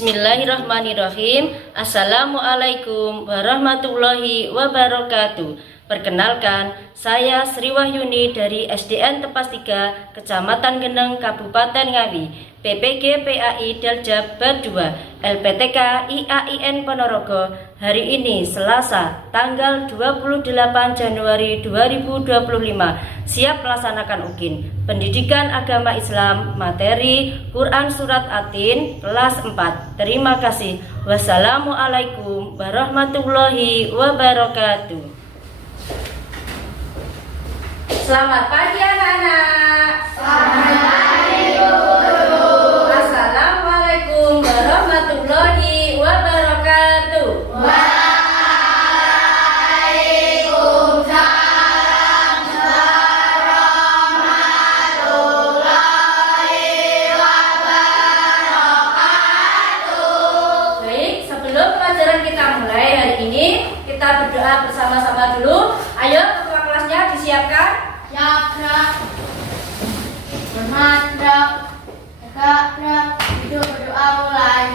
Bismillahirrahmanirrahim. Assalamualaikum warahmatullahi wabarakatuh. Perkenalkan, saya Sri Wahyuni dari SDN Tepas 3, Kecamatan Geneng, Kabupaten Ngawi, PPG PAI Daljab Bar 2, LPTK IAIN Ponorogo. Hari ini Selasa, tanggal 28 Januari 2025, siap melaksanakan UKIN Pendidikan Agama Islam, materi Quran Surat Atin, kelas 4. Terima kasih. Wassalamualaikum warahmatullahi wabarakatuh. Selamat pagi anak-anak. Selamat pagi guru. Assalamualaikum warahmatullahi wabarakatuh. Waalaikumsalam warahmatullahi wabarakatuh. Baik, sebelum pelajaran kita mulai hari ini, kita berdoa bersama-sama dulu. Ayo, ketua kelasnya disiapkan. Ya, gerak. Hormat, gerak. Tegak, gerak. Duduk, berdoa mulai.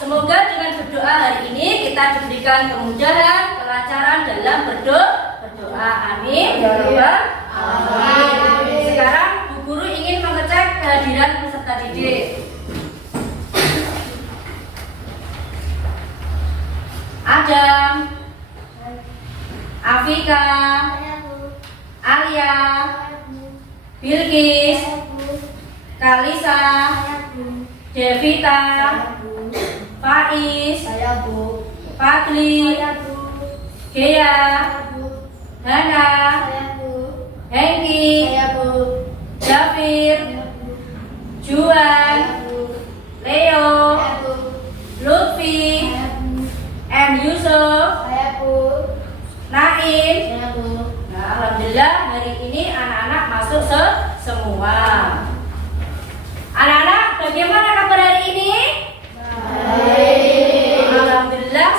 Semoga dengan berdoa hari ini kita diberikan kemudahan, kelancaran dalam berdoa. Amin. Ya Rabbal Alamin. Sekarang Bu Guru ingin mengecek kehadiran peserta didik. Adam, Afika, Alia, Bilkis, Kalisa, Devita, Faiz, Saya, Bu. Fadli, Saya, Bu. Gea, Saya, Bu. Hana, Saya, Bu. Hengki, Saya, Bu. Jafir, Saya, Bu. Juan, Saya, Bu. Leo, Saya, Bu. Lutfi, Saya, Bu. M. Yusuf, Saya, Bu. Naim. Saya, Bu. Nah, alhamdulillah hari ini anak-anak masuk semua. Anak-anak, bagaimana kabar hari ini? Alhamdulillah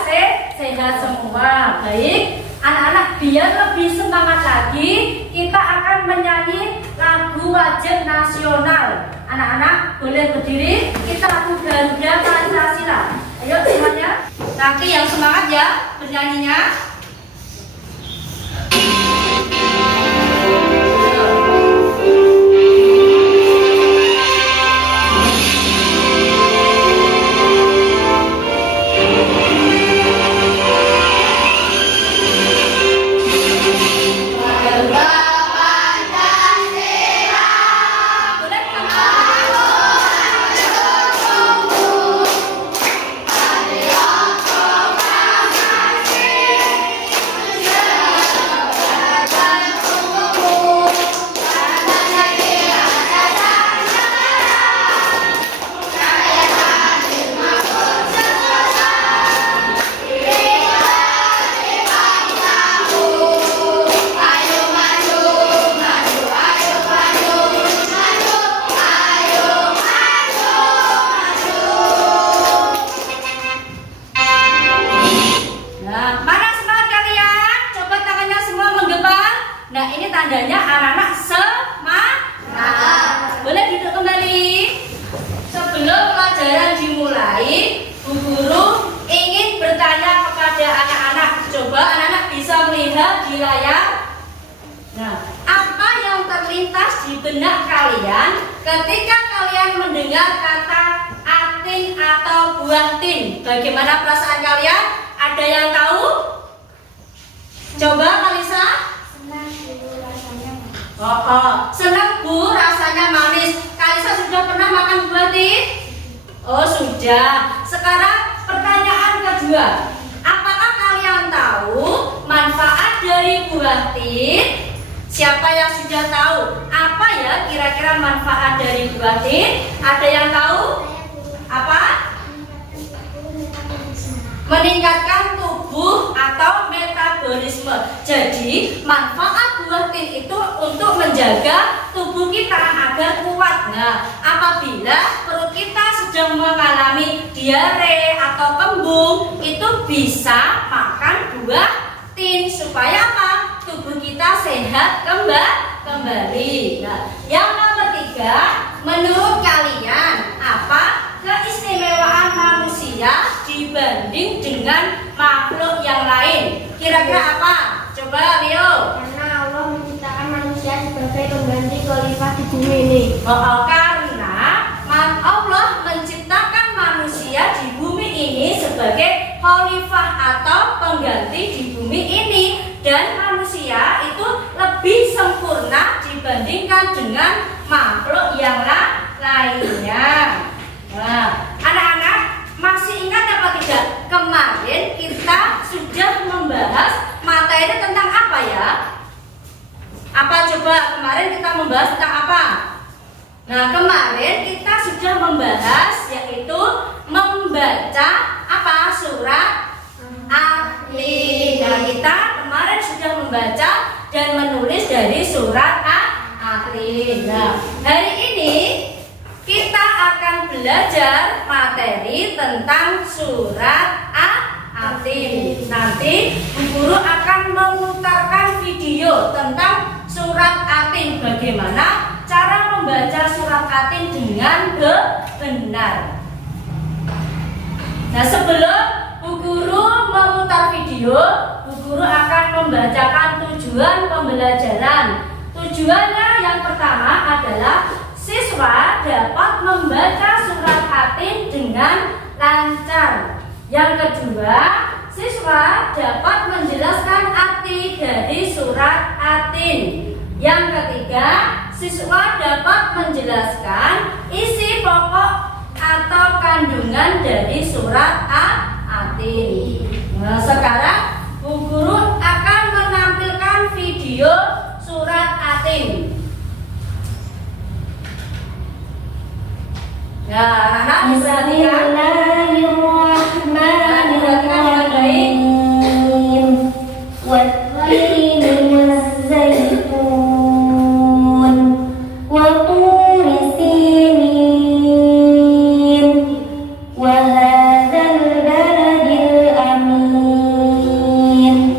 sehat semua. Baik, anak-anak, biar lebih semangat lagi, kita akan menyanyi lagu wajib nasional. Anak-anak boleh berdiri, kita lagu Garuda Pancasila. Ayo semuanya, nanti yang semangat ya bernyanyinya. Pancasila. Nah, ini tandanya anak-anak semangat. Boleh duduk kembali. Sebelum pelajaran dimulai, Bu Guru ingin bertanya kepada anak-anak. Coba anak-anak bisa melihat di layar. Nah, apa yang terlintas di benak kalian ketika kalian mendengar kata atin atau buah tin? Bagaimana perasaan kalian? Ada yang tahu? Coba Kalisa. Senang Bu, rasanya. Senang Bu, rasanya manis. Kalisa sudah pernah makan buah tin? Oh, sudah. Sekarang pertanyaan kedua. Apakah kalian tahu manfaat dari buah tin? Siapa yang sudah tahu? Apa ya kira-kira manfaat dari buah tin? Ada yang tahu? Apa? Meningkatkan tubuh atau metabolisme. Jadi manfaat buah tin itu untuk menjaga tubuh kita agar kuat. Nah, apabila perut kita sedang mengalami diare atau kembung, itu bisa makan buah tin supaya apa? Tubuh kita sehat kembali. Nah, yang nomor 3, menurut kalian apa keistimewaan manusia dibanding dengan makhluk yang lain? Kira-kira apa? Coba Leo. Karena Allah menciptakan manusia sebagai pengganti khalifah di bumi ini. Karena Allah menciptakan manusia di bumi ini sebagai khalifah atau pengganti di bumi ini, dan manusia itu lebih sempurna dibandingkan dengan makhluk yang lainnya. Nah, anak-anak masih ingat apa tidak? Kemarin kita sudah membahas materi tentang apa ya? Apa coba kemarin kita membahas tentang apa? Nah, kemarin kita sudah membahas yaitu membaca apa? Surat Atlin. Nah, kita kemarin sudah membaca dan menulis dari surat Atlin. Nah, hari ini kita akan belajar materi tentang surat Atlin. Nanti Bu Guru akan memutarkan video tentang surat Atlin, bagaimana cara membaca surat Atlin dengan benar. Nah, sebelum Bu Guru memutar video, Bu Guru akan membacakan tujuan pembelajaran. Tujuannya yang pertama adalah siswa dapat membaca surat Atlin dengan lancar. Yang kedua, siswa dapat menjelaskan arti dari surat Atlin. Yang ketiga, siswa dapat menjelaskan isi pokok atau kandungan dari surat Atlin. Nah, sekarang Bu Guru akan menampilkan video surat Atlin. Ya, anak-anak diperhatikan. Bismillahirrahmanirrahim. Wat-tini waz-zaitun wa turi sinin wa hadzal baladil amin.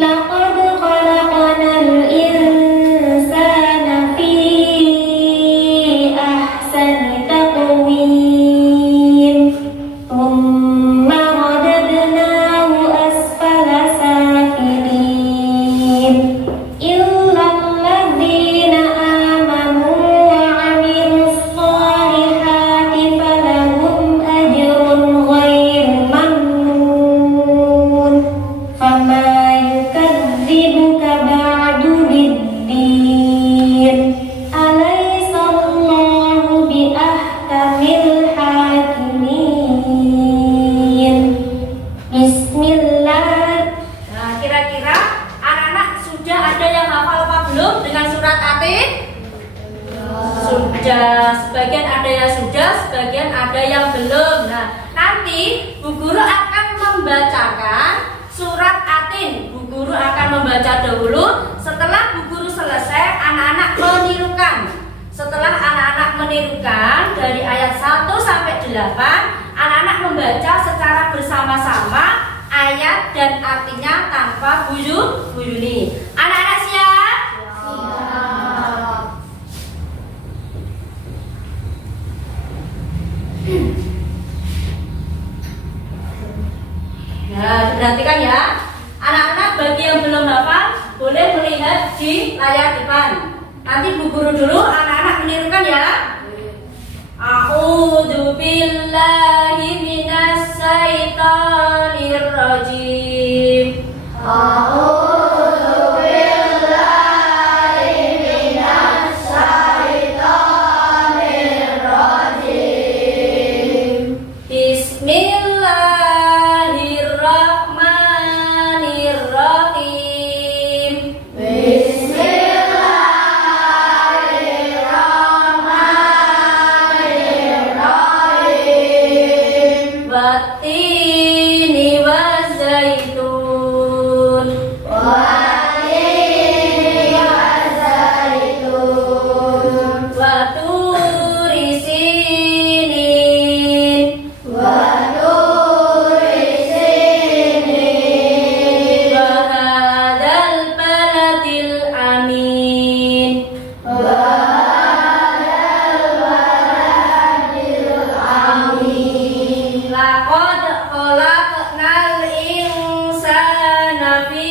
Laqad khalaqnal insana fi ahsani taqwim. Thumma radadnahu asfala safilin. Illa alladhina amanu wa 'amilus solihati falahum ajrun ghairu mamnun. Fama yukadzibuka ba'du biddin. Alaysa Allahu biahkamil hakimin. Bismillah. Nah, kira-kira anak-anak sudah ada yang hafal apa belum dengan surat Atlin? Sudah, sebagian ada yang sudah, sebagian ada yang belum. Nah, nanti Bu Guru akan membacakan surat Atlin. Bu Guru akan membaca dahulu. Setelah Bu Guru selesai, anak-anak menirukan. Setelah anak-anak menirukan dari ayat 1 sampai 8, anak-anak membaca secara bersama-sama ayat dan artinya tanpa buyuni. Anak-anak siap? diperhatikan ya. Anak-anak bagi yang belum hafal boleh melihat di layar depan. Nanti Bu Guru dulu, anak-anak menirukan ya. A'udzu billahi minas syaitonir rajim. A'udzu billahi minas syaitonir rajim. Bismillahirrahmanirrahim. Bismillahirrahmanirrahim. Wattini wazaitun. Wattini wazaitun. Waturi sinin. Waturi sinin. Wahadal baladil amin. Wahadal baladil amin. Laqad khalaqnal insana fi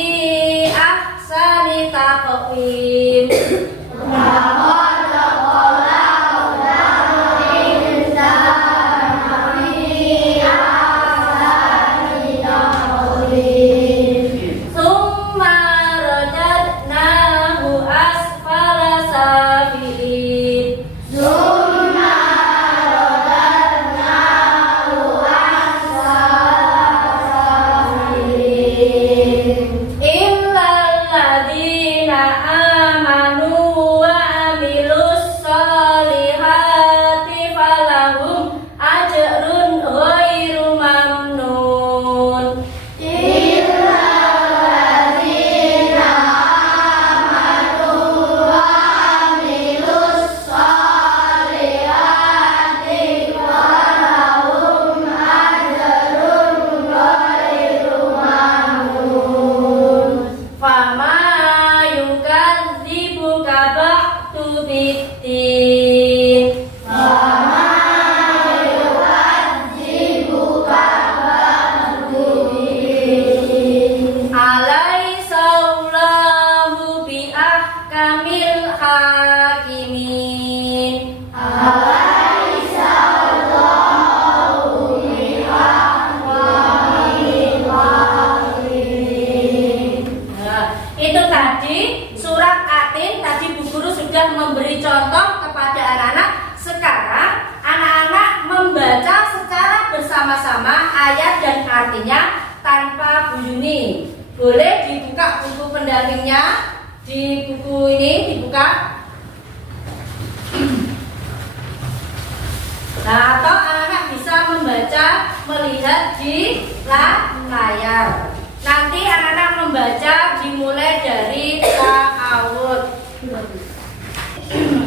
ahsani taqwim. Laqad khalaqnal insana fi ahsani taqwim. Summa radadnahu asfala safilin. Summa radadnahu asfala safilin. Illal ladzina amanu wa amilus solihati falahum ajrun ghairu mamnun. Illa alladzina amanu wa amilus solihati falahum ajrun ghairu mamnun. Fama yukadzibuka ba'du biddin. Fama yukadzibuka ba'du biddin. Alaysa Allahu biahkamil hakimin. Alaysa Allahu biahkamil hakimin. Nah, itu tadi surat Atin. Tadi Bu Guru sudah memberi contoh kepada anak-anak. Sekarang anak-anak membaca secara bersama-sama ayat dan artinya tanpa Bu Yuni. Boleh dibuka buku pendampingnya. Di buku ini dibuka. Nah, atau anak-anak bisa membaca melihat di layar. Nanti anak-anak membaca dimulai dari ta'awud.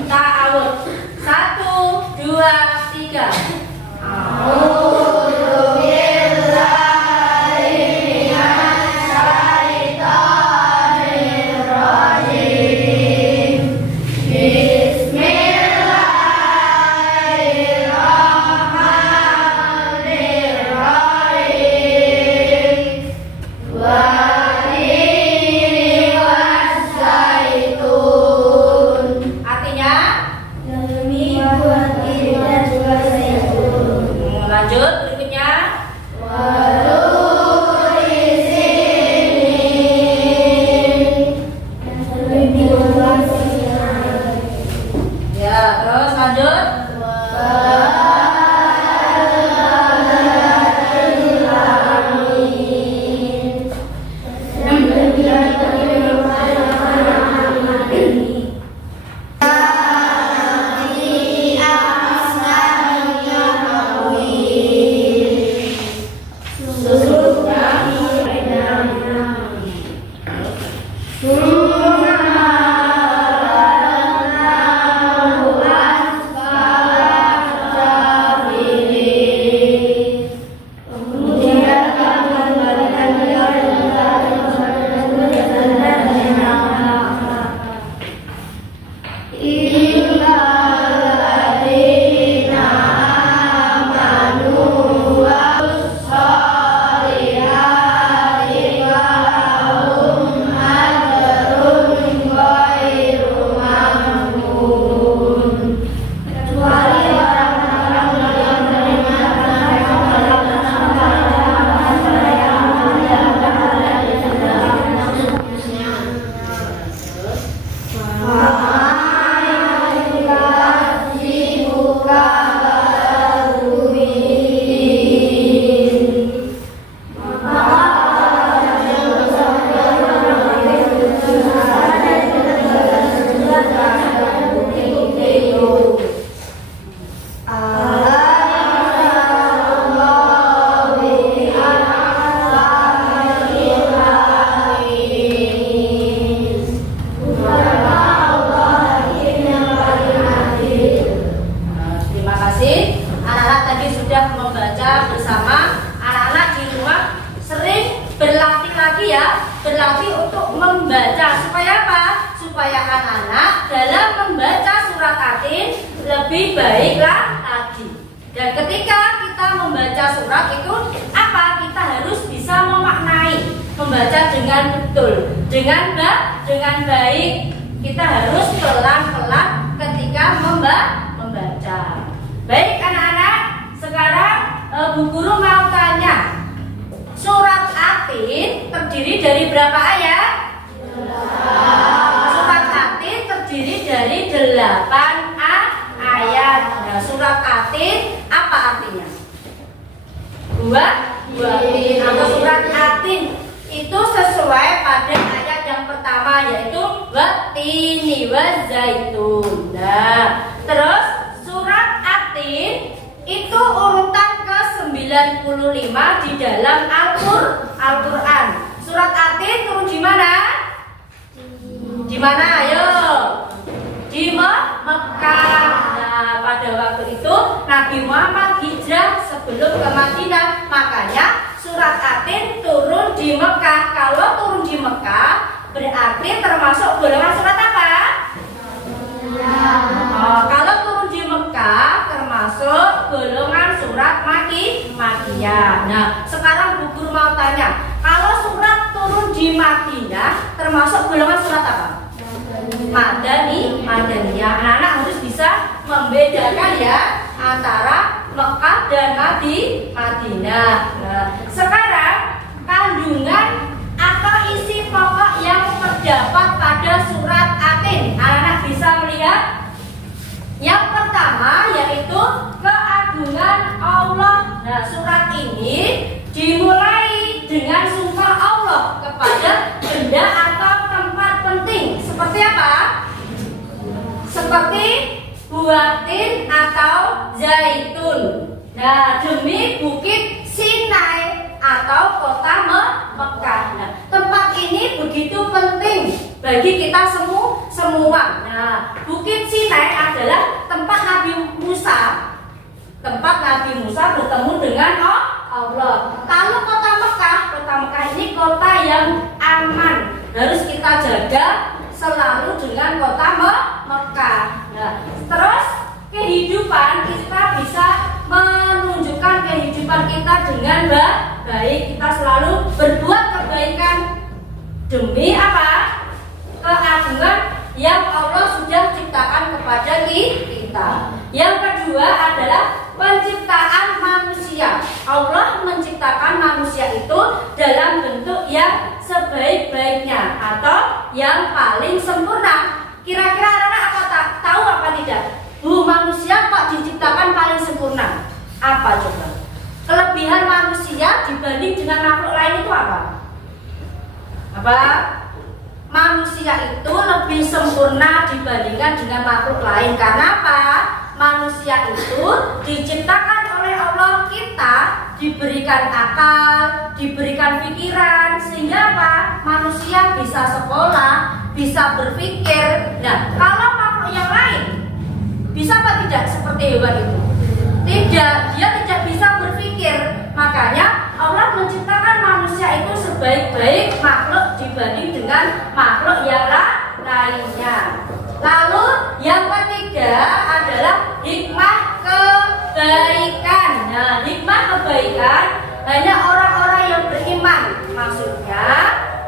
Ta'awud. 1, 2, 3. A'udzu billahi minas syaitonir rajim. Bismillahirrahmanirrahim. Wattini waszaitun. Artinya Demi wattini waszaitun. lanjut berikutnya. Waturi sinin. Ya, terus lanjut. anak-anak dalam membaca surat Atin lebih baiklah lagi. Dan ketika kita membaca surat itu apa? Kita harus bisa memaknai, membaca dengan betul, dengan baik. Kita harus pelan-pelan ketika membaca. Baik anak-anak, sekarang Bu Guru mau tanya, surat Atin terdiri dari berapa ayat? Surat Atin terdiri dari 8 ayat. Nah, surat Atin apa artinya? Buatin atau surat Atin itu sesuai pada ayat yang pertama, yaitu watini wazaitun. Nah, terus surat Atin itu urutan ke-95 di dalam Al-Qur'an. Surat Atin turun di mana? Di mana? Ayo. Di Mekah. Nah, pada waktu itu Nabi Muhammad hijrah sebelum ke Madinah. Makanya surat Atin turun di Mekah. Kalau turun di Mekah berarti termasuk golongan surat apa? Kalau turun di Mekah termasuk golongan surat Makiyah. Nah, sekarang Bu Guru mau tanya, kalau surat turun di Madinah termasuk golongan surat apa? Madaniyah. Anak-anak harus bisa membedakan ya antara Mekah dan Madinah. Nah, sekarang kandungan atau isi pokok yang terdapat pada surat Atin, anak-anak bisa melihat. Yang pertama yaitu keagungan Allah. Nah, surat ini dimulai dengan sumpah Allah kepada benda atau tempat penting. Seperti apa? Seperti buatin atau zaitun. Nah, demi bukit Sinai atau kota Mekah. Nah, tempat ini begitu penting bagi kita semua. Nah, bukit Sinai adalah tempat Nabi Musa. Tempat Nabi Musa bertemu dengan Allah. Kalau kota Mekah ini kota yang aman. Harus kita jaga selalu dengan kota Mekah. Nah, terus kehidupan kita bisa menunjukkan kehidupan kita dengan baik. Kita selalu berbuat kebaikan demi apa? Keagungan yang Allah sudah ciptakan kepada kita. Yang kedua adalah penciptaan manusia. Allah menciptakan manusia itu dalam bentuk yang sebaik-baiknya atau yang paling sempurna. Kira-kira anak-anak tahu apa tidak? Manusia kok diciptakan paling sempurna? Apa coba? Kelebihan manusia dibanding dengan makhluk lain itu apa? Apa? Manusia itu lebih sempurna dibandingkan dengan makhluk lain. Karena apa? Manusia itu diciptakan oleh Allah, kita diberikan akal, diberikan pikiran, sehingga apa? Manusia bisa sekolah, bisa berpikir. Nah, kalau makhluk yang lain bisa apa tidak seperti hewan itu? Tidak, dia tidak bisa berpikir. Makanya Allah menciptakan manusia itu sebaik-baik makhluk dibanding dengan makhluk yang lainnya. Lalu yang ketiga adalah hikmah kebaikan. Nah, hikmah kebaikan hanya orang-orang yang beriman. Maksudnya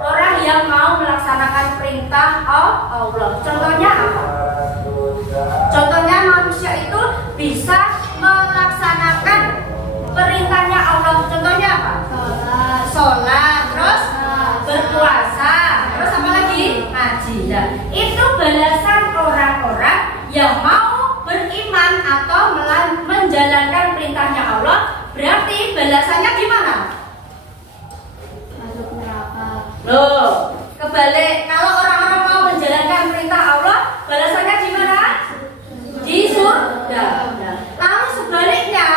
orang yang mau melaksanakan perintah Allah. Contohnya apa? Contohnya manusia itu bisa melaksanakan perintahnya Allah. Contohnya apa? Sholat, terus berpuasa, terus apa lagi? Haji. Nah, itu balasan orang-orang yang mau beriman atau menjalankan perintahnya Allah. Berarti balasannya gimana? Masuk neraka. Loh, kebalik. Kalau orang-orang mau menjalankan perintah Allah, balasannya gimana? Di surga. Nah, lalu sebaliknya,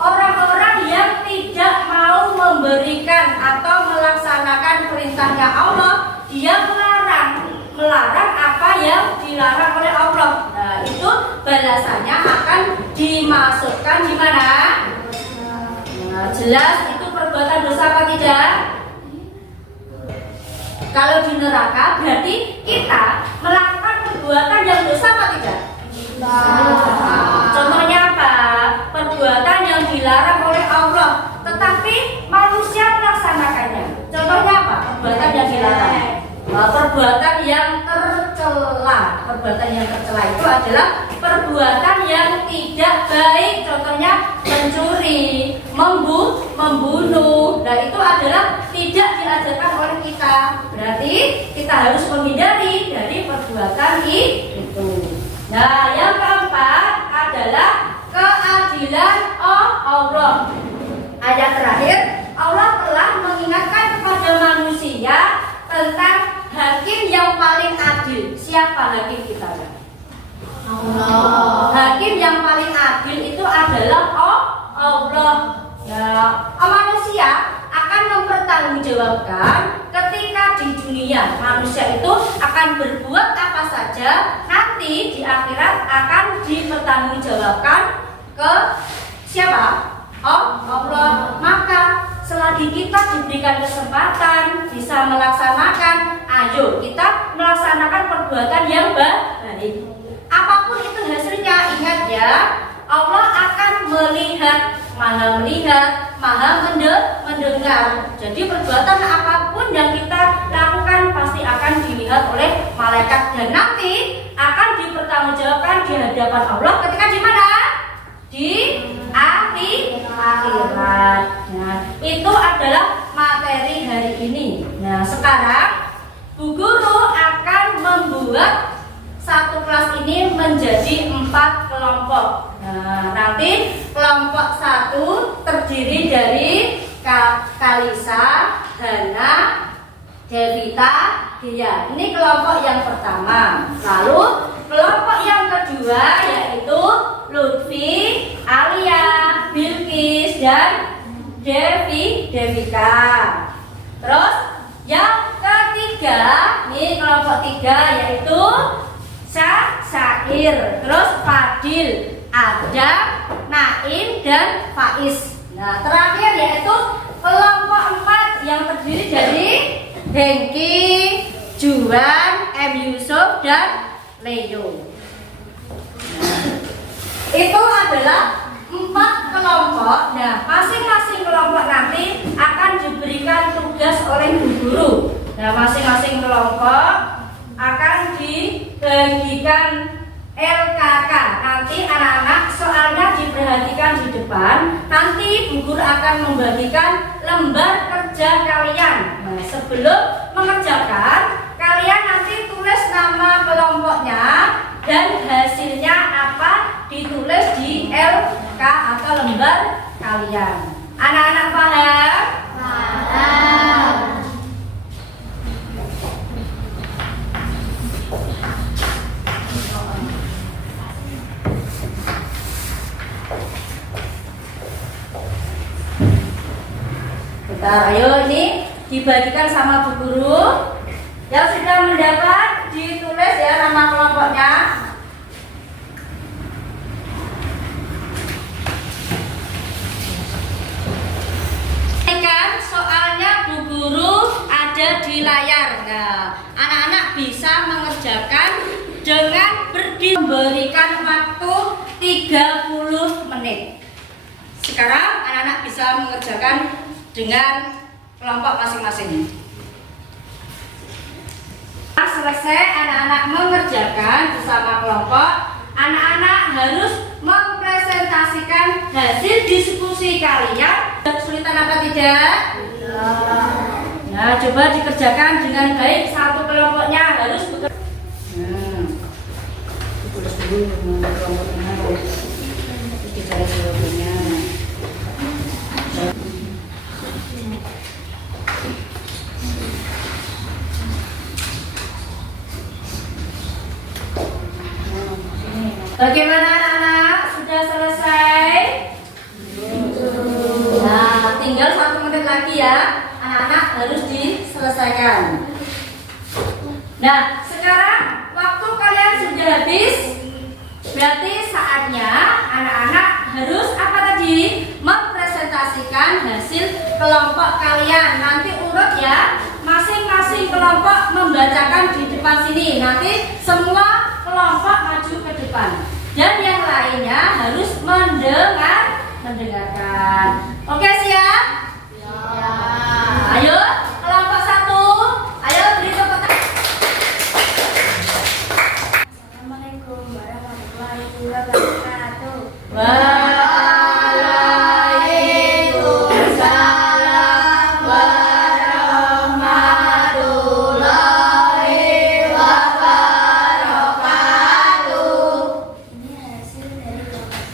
orang-orang yang tidak mau memberikan atau melaksanakan perintahnya Allah, dia melarang apa yang dilarang oleh Allah. Nah, itu balasannya akan dimasukkan di mana? Nah, jelas itu perbuatan dosa apa tidak? Kalau di neraka berarti kita melakukan perbuatan yang dosa apa tidak? Contohnya apa? Perbuatan yang dilarang oleh Allah, tetapi manusia melaksanakannya. Contohnya apa? Perbuatan yang dilarang. Perbuatan yang tercela. Perbuatan yang tercela itu adalah perbuatan yang tidak baik. Contohnya mencuri, membunuh. Nah, itu adalah tidak diajarkan oleh kita. Berarti kita harus menghindari dari perbuatan itu. Nah, yang keempat adalah keadilan Allah. Ayat terakhir, Allah telah mengingatkan kepada manusia tentang hakim yang paling adil. Siapa hakim kita? Allah. Hakim yang paling adil itu adalah Allah. Nah, manusia akan mempertanggungjawabkan ketika di dunia. Manusia itu akan berbuat apa saja, nanti di akhirat akan dipertanggungjawabkan ke siapa? Allah. Maka selagi kita diberikan kesempatan bisa melaksanakan, ayo kita melaksanakan perbuatan yang baik. Apapun itu hasilnya, ingat ya, Allah akan melihat, maha mendengar. Jadi perbuatan apapun yang kita lakukan pasti akan dilihat oleh malaikat dan nanti akan dipertanggungjawabkan di hadapan Allah ketika di mana? Di akhirat. Nah, itu adalah materi hari ini. Nah, sekarang Bu Guru akan membuat satu kelas ini menjadi 4 kelompok. Nah, nanti kelompok 1 terdiri dari Kalisa, Hana, Devita, Dia. Ini kelompok yang pertama. Lalu kelompok yang kedua yaitu Lutfi, Alia, Bilkis, dan Devika. Terus yang ketiga, ini kelompok 3 yaitu Syair, terus Fadil, Adam, Naim, dan Faiz. Nah, terakhir yaitu kelompok 4 yang terdiri dari Hengki, Juan, M. Yusuf, dan Leo. Itu adalah 4 kelompok. Nah, masing-masing kelompok nanti akan diberikan tugas oleh Bu Guru. Nah, masing-masing kelompok akan dibagikan LKK. Nanti anak-anak soalnya diperhatikan di depan. Nanti Bu Guru akan membagikan lembar kerja kalian. Nah, sebelum mengerjakan, kalian nanti tulis nama kelompoknya dan hasilnya apa ditulis di LK atau lembar kalian. Anak-anak paham? Paham. Bentar, ayo ini dibagikan sama Bu Guru. Yang sudah mendapat ditulis ya nama kelompoknya. Soalnya Bu Guru ada di layar. Nah, anak-anak bisa mengerjakan dengan memberikan waktu 30 menit. Sekarang anak-anak bisa mengerjakan dengan kelompok masing-masing. Selesai anak-anak mengerjakan bersama kelompok, anak-anak harus mempresentasikan hasil diskusi kalian. Kesulitan apa tidak? Nah, coba dikerjakan dengan baik. Satu kelompoknya harus bekerja. Tulis dulu kelompoknya. Terus dicari kelompoknya. Bagaimana anak-anak? Sudah selesai? Nah, tinggal 1 menit lagi ya. Anak-anak harus diselesaikan. Nah, sekarang waktu kalian sudah habis. Berarti saatnya anak-anak harus apa tadi? Mempresentasikan hasil kelompok kalian. Nanti urut ya. Masing-masing kelompok membagikan membacakan di depan sini. Nanti semua kelompok maju ke depan. Dan yang lainnya harus mendengarkan. Oke, siap? Ya. Ayo, kelompok 1. Ayo beri tepuk tangan. Assalamualaikum warahmatullahi wabarakatuh. Waalaikumsalam warahmatullahi wabarakatuh. Ini hasil dari kelompok 1.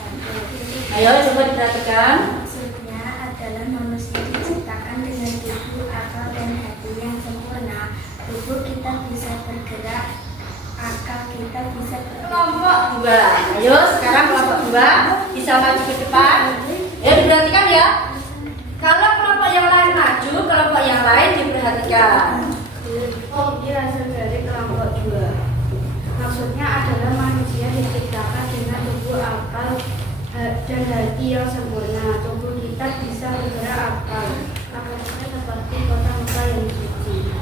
Ayo coba diperhatikan. Maksudnya adalah manusia diciptakan dengan tubuh, akal, dan hati yang sempurna. Tubuh kita bisa bergerak, akal kita bisa Kelompok 2. Ayo sekarang kelompok 2 bisa maju ke depan. Ya diperhatikan ya. Kalau kelompok yang lain maju, kelompok yang lain diperhatikan. Ini hasil dari kelompok 2. Maksudnya adalah manusia diciptakan dengan tubuh, akal, dan hati yang sempurna. Tubuh kita bisa bergerak, akal kita seperti kota Mekah yang suci.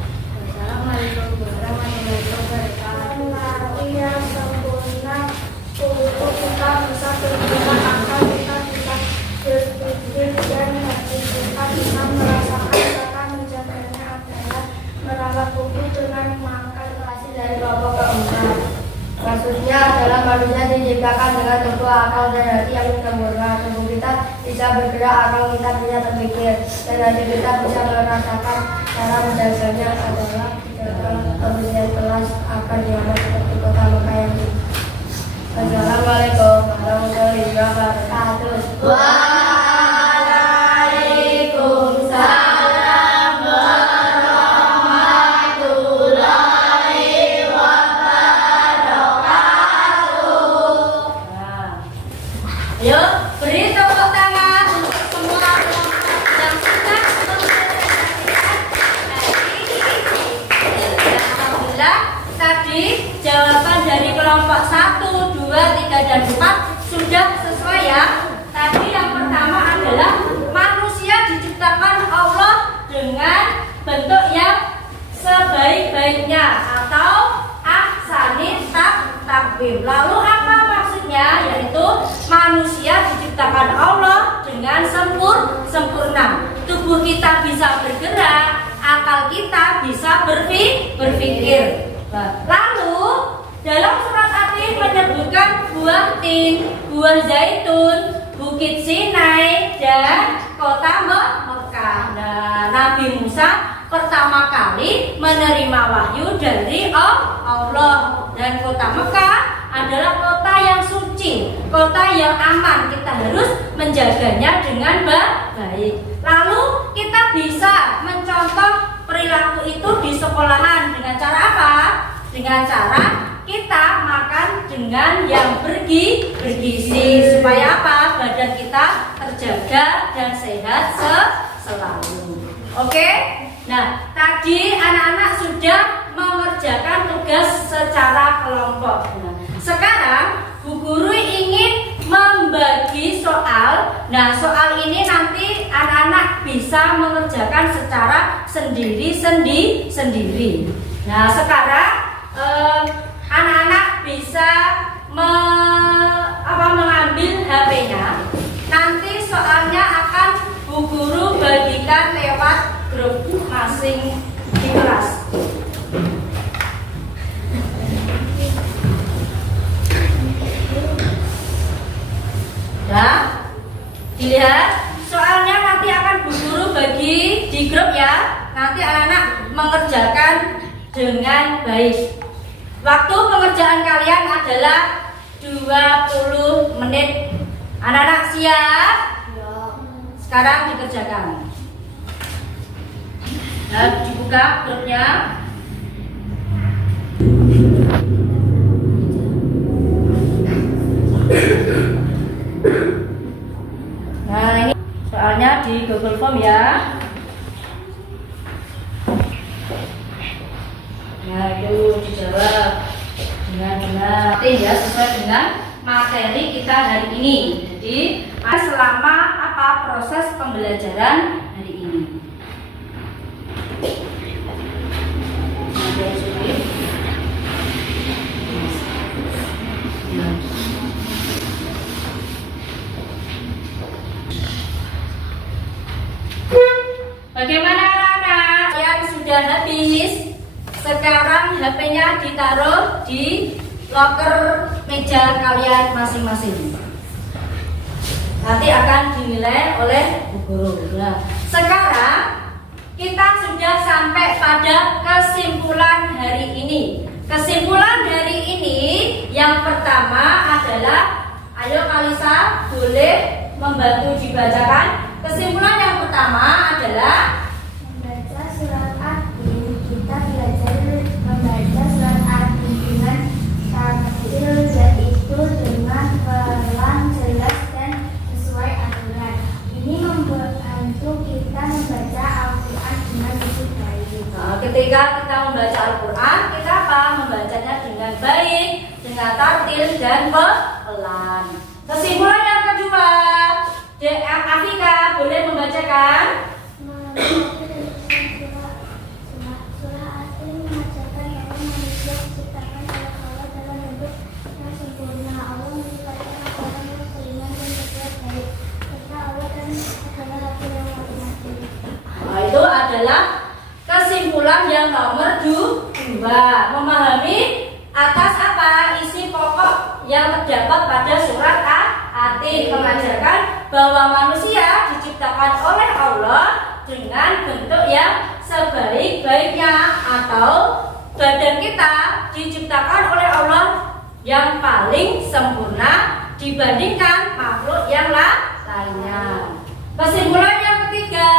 Wassalamualaikum warahmatullahi wabarakatuh. Hati yang sempurna, tubuh kita bisa bergerak, akal kita bisa berpikir, dan hati kita bisa merasakan. Cara menjaganya adalah merawat tubuh dengan makan. Hasil dari kelompok keempat. Maksudnya adalah manusia diciptakan dengan tubuh, akal, dan hati yang sempurna. Tubuh kita bisa bergerak, akal kita bisa berpikir, dan hati kita bisa merasakan. Cara menjaganya adalah dalam pemberian kelas akan dianggap seperti kota Mekah yang suci. Assalamualaikum warahmatullahi wabarakatuh. Waalaikumsalam warahmatullahi wabarakatuh. Nah, ayo beri tepuk tangan untuk semua kelompok yang sudah memperhatikan hari ini. Alhamdulillah tadi jawaban dari kelompok 1, 2, 3, dan 4 sudah sesuai ya. Tadi yang pertama adalah manusia diciptakan Allah dengan bentuk yang sebaik-baiknya atau ahsani taqwim. Lalu apa maksudnya? Yaitu manusia diciptakan Allah dengan sempurna. Tubuh kita bisa bergerak, akal kita bisa berpikir. Lalu dalam surat At-Tin menyebutkan buah tin, buah zaitun, Bukit Sinai, dan kota Mekah. Nah, Nabi Musa pertama kali menerima wahyu dari Allah, dan kota Mekah adalah kota yang suci, kota yang aman. Kita harus menjaganya dengan baik. Lalu kita bisa mencontoh perilaku itu di sekolahan dengan cara apa? Dengan cara kita makan dengan yang bergizi supaya apa? Badan kita terjaga dan sehat selalu. Oke? Nah, tadi anak-anak sudah mengerjakan tugas secara kelompok. Nah, sekarang Bu Guru ingin membagi soal. Nah, soal ini nanti anak-anak bisa mengerjakan secara sendiri. Nah, sekarang anak-anak bisa mengambil HP-nya. Nanti soalnya akan Bu Guru bagikan lewat grup masing di kelas. Nah, dilihat soalnya nanti akan Bu Guru bagi di grup ya. Nanti anak-anak mengerjakan dengan baik. Waktu pengerjaan kalian adalah 20 menit. Anak-anak siap? Sekarang dikerjakan. Nah, dibuka grupnya. Nah, ini soalnya di Google Form ya. Nah, itu dijawab dengan benar. Ya, sesuai dengan materi kita hari ini. Jadi, selama apa proses pembelajaran hari ini? Silakan HP-nya ditaruh di loker meja kalian masing-masing. Nanti akan dinilai oleh Bu Guru. Nah, sekarang kita sudah sampai pada kesimpulan hari ini. Kesimpulan hari ini yang pertama adalah, ayo Kalisa boleh membantu dibacakan. Kesimpulan yang pertama adalah Membaca surat At-Tin. Kita belajar membaca surat At-Tin dengan tartil, yaitu dengan pelan, jelas, dan sesuai aturan. Ini membantu kita membaca Al-Quran dengan lebih baik. Nah, ketika kita membaca Al-Quran, kita apa? Membacanya dengan baik, dengan tartil dan pelan. Kesimpulan yang kedua, Afika boleh membacakan. Surah At-Tin mengajarkan bahwa manusia diciptakan oleh Allah dalam bentuk yang sempurna. Allah menciptakan orang yang beriman dan berbuat baik, serta Allah dan adalah Rasul yang maha. Nah, itu adalah kesimpulan yang nomor 2. Memahami atas apa isi pokok yang terdapat pada surat At-Tin, mengajarkan bahwa manusia diciptakan oleh Allah dengan bentuk yang sebaik-baiknya, atau badan kita diciptakan oleh Allah yang paling sempurna dibandingkan makhluk yang lainnya. Kesimpulan yang ketiga,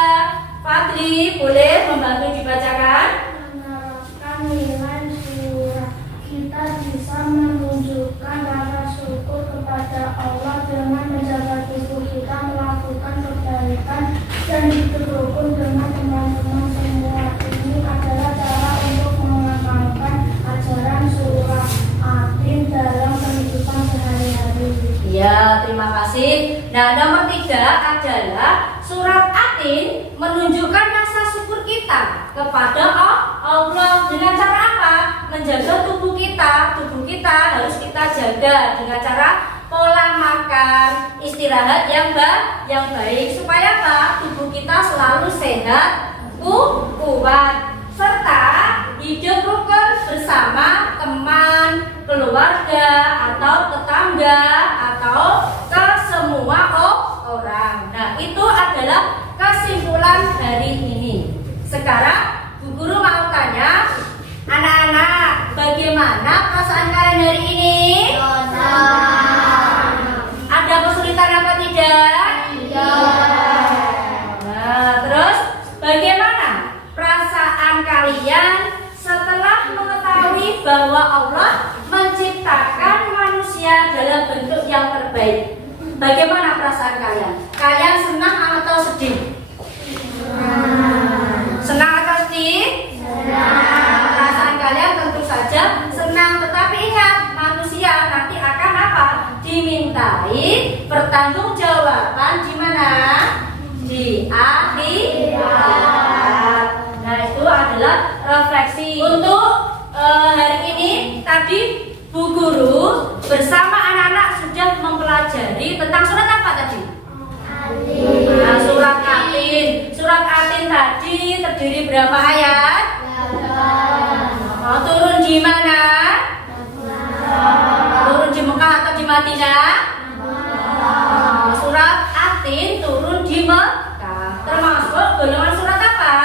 Fadli boleh membantu dibacakan. Meneruskan nilai surah, kita bisa menunjukkan rasa syukur kepada Allah dengan menjaga tubuh kita, melakukan kebaikan, dan hidup rukun dengan teman-teman semua. Ini adalah cara untuk mengamalkan ajaran surah At-Tin dalam kehidupan sehari-hari. Ya, terima kasih. Nah, nomor 3 adalah surat At-Tin menunjukkan rasa syukur kita kepada Allah dengan cara apa? Menjaga tubuh kita. Tubuh kita harus kita jaga dengan cara pola makan, istirahat yang baik, supaya apa? Tubuh kita selalu sehat, kuat, serta hidup rukun bersama teman, keluarga, atau tetangga, atau ke semua orang. Nah, itu adalah kesimpulan hari ini. Sekarang Bu Guru mau tanya, anak-anak, bagaimana perasaan kalian hari ini? Ada kesulitan apa tidak? Nah, terus bagaimana perasaan kalian setelah mengetahui bahwa Allah menciptakan manusia dalam bentuk yang terbaik? Bagaimana perasaan kalian? Kalian senang atau sedih? Senang atau sedih? Perasaan kalian tentu saja senang, tetapi ingat, manusia nanti akan apa? Dimintai pertanggungjawaban di mana? Di akhirat. Nah, itu adalah refleksi untuk hari ini. Tadi Bu Guru bersama anak-anak sudah mempelajari tentang surat apa tadi? Nah, surat At-Tin. Surat At-Tin tadi terdiri berapa ayat? Turun di mana? Turun di Mekah atau di Madinah? Surat At-Tin turun di Mekah. Termasuk golongan surat apa?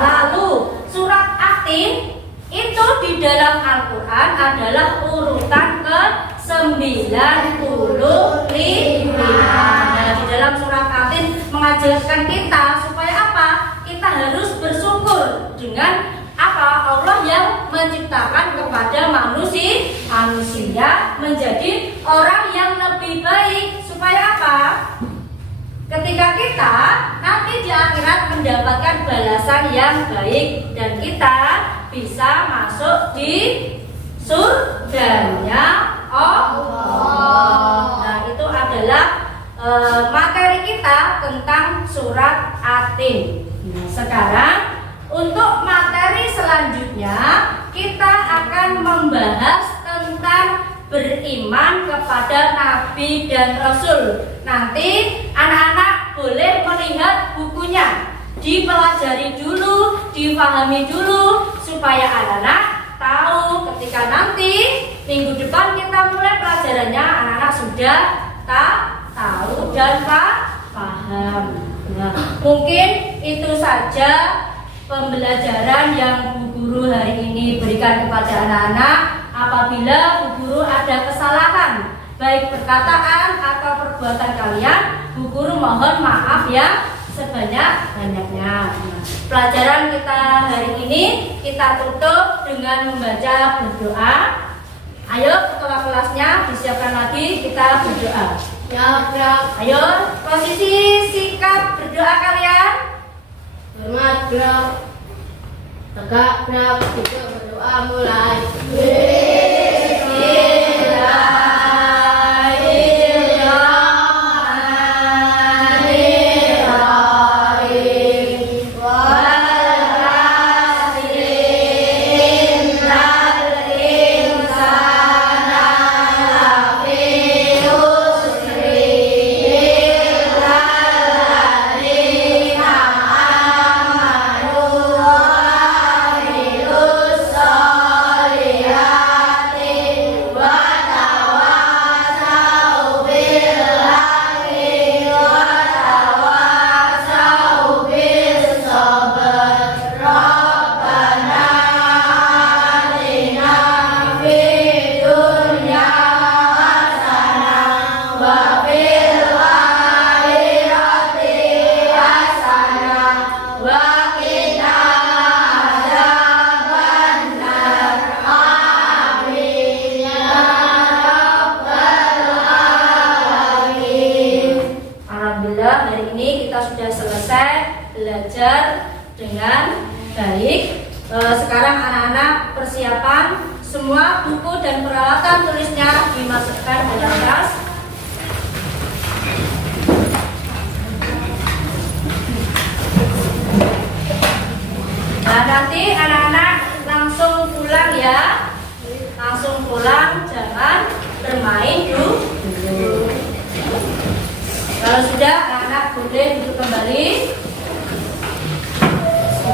Lalu surat At-Tin itu di dalam Al-Quran adalah urutan ke-95. Nah, di dalam surat At-Tin mengajarkan kita supaya apa? Kita harus bersyukur dengan apa? Allah yang menciptakan kepada manusia menjadi orang yang lebih baik, supaya apa? Ketika kita nanti di akhirat mendapatkan balasan yang baik dan kita bisa masuk di surganya Allah. Nah, itu adalah materi kita tentang surat At-Tin. Nah, sekarang untuk materi selanjutnya kita akan membahas tentang beriman kepada Nabi dan Rasul. Nanti anak-anak boleh melihat bukunya, dipelajari dulu, dipahami dulu, supaya anak-anak tahu ketika nanti minggu depan kita mulai pelajarannya, anak-anak sudah tahu dan paham. Nah, mungkin itu saja pembelajaran yang Bu Guru hari ini berikan kepada anak-anak. Apabila Bu Guru ada kesalahan baik perkataan atau perbuatan kalian, Bu Guru mohon maaf ya sebanyak-banyaknya. Pelajaran kita hari ini kita tutup dengan membaca berdoa. Ayo ketua kelasnya disiapkan lagi, kita berdoa. Ya, Bro. Ayo posisi sikap berdoa kalian. Hormat, Bro. Tegak, Bro. Kita berdoa mulai. Belajar dengan baik. Sekarang anak-anak persiapan semua buku dan peralatan tulisnya dimasukkan dalam tas. Nah, nanti anak-anak langsung pulang ya. Langsung pulang, jangan bermain dulu. Kalau sudah, anak-anak boleh duduk kembali.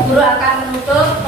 Guru akan menutup